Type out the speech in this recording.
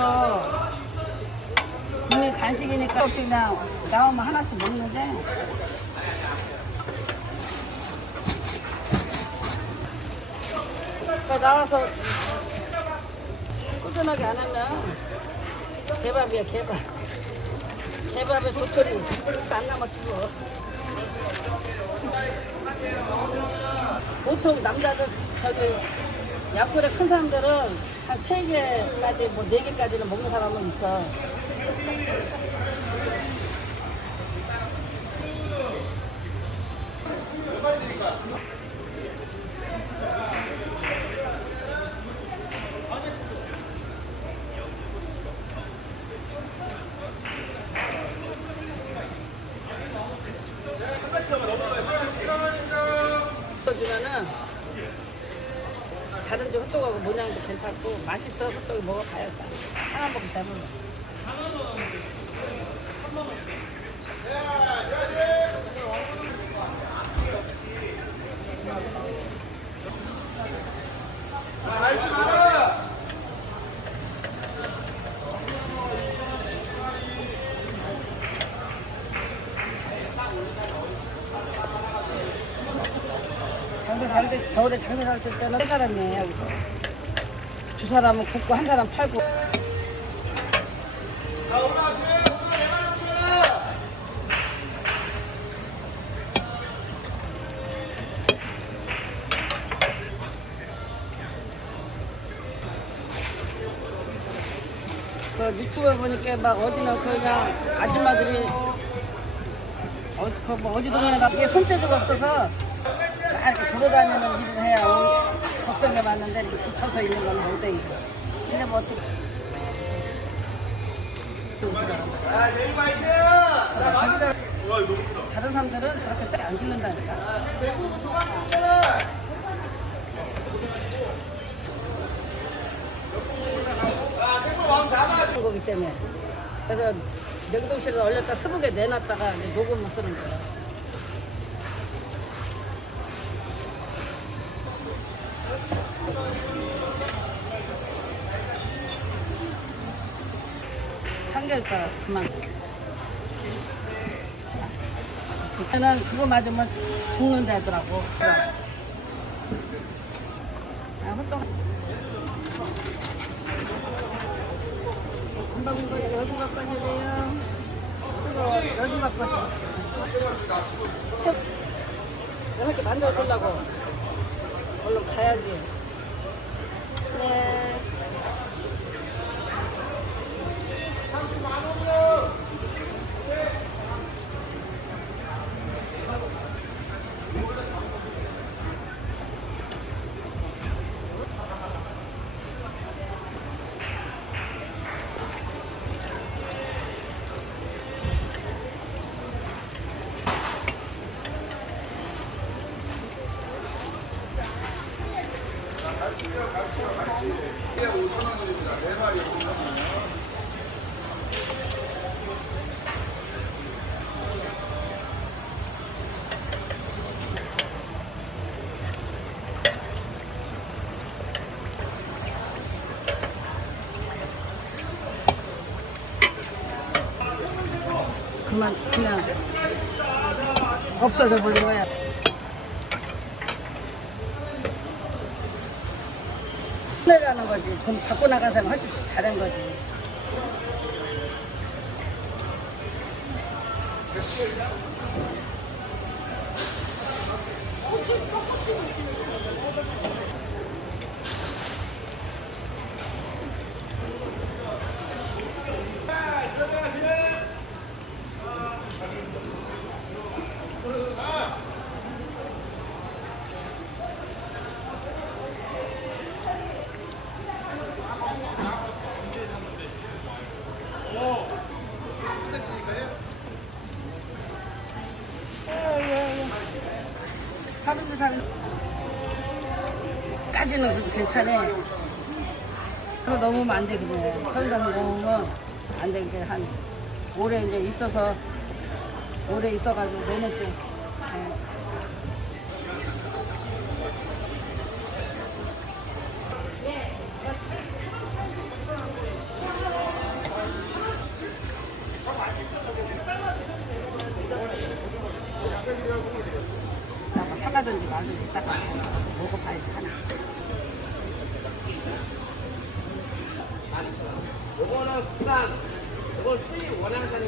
또 국민 간식이니까 혹시 그냥 나오면 하나씩 먹는데? 또 나와서 꾸준하게 안 하면 개밥이야 개밥. 개밥에 도토리 안 남았지고. 보통 남자들 저기 약골에 큰 사람들은 한 세 개까지 뭐 네 개까지는 먹는 사람은 있어 주면은 다른 집 호떡하고 모양도 괜찮고 맛있어 호떡이 먹어봐야겠다 하나 먹기 때문에 장사 살 때 겨울에 장사 살 때는 세 사람이에요 여기서 두 사람은 굽고 한 사람 팔고. 그 유튜브에 보니까 막 어디는 그냥 아줌마들이 어, 그뭐 어디 동네에 가 이게 손재주가 없어서 막 이렇게 돌아다니는 일을 해야 오- 적성에 맞는데 이렇게 붙어서 있는 건 엉덩이죠. 근데 뭐 어떻게 다른 사람들은 그렇게 세게 안 죽는다니까. 하는 거기 때문에. 그래서 냉동실에 얼렸다 스무개 내놨다가 녹음을 쓰는 거야. 삼겹살 그만. 그때는 그거 맞으면 죽는다 하더라고. 아, 호떡. 금방 거 이제 어디 갖고 돼요? 이거 어디 갖고 왔어? 이렇게 만들어 주려고. 얼른 가야지. 그만 그냥 없어져 버린 거야. 내가는 거지. 돈 갖고 나간 사람 훨씬 잘한 거지. 까지는 그래도 괜찮아. 그거 너무 안 돼, 그래. 선당 넘으면 안 돼. 이제 한, 오래 이제 있어서, 오래 있어가지고 너무 좀. 네. 사가든지 말든지 이따가 먹어봐야지 하나. 요거는 국산, 요건 수입 원양산이